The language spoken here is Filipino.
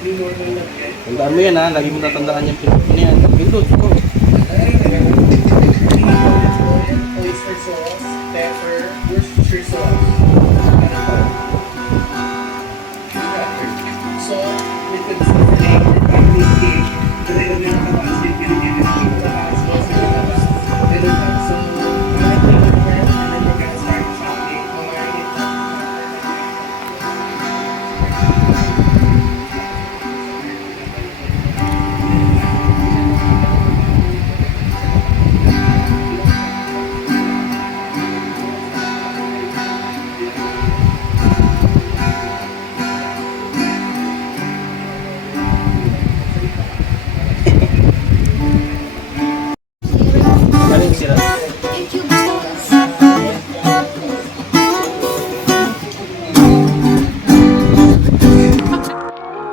Tandaan mo yan ha, lagi mo natandaan yung pinag mo yan. Pindot ko. Oyster sauce, pepper, Worcestershire sauce. Salt, liquid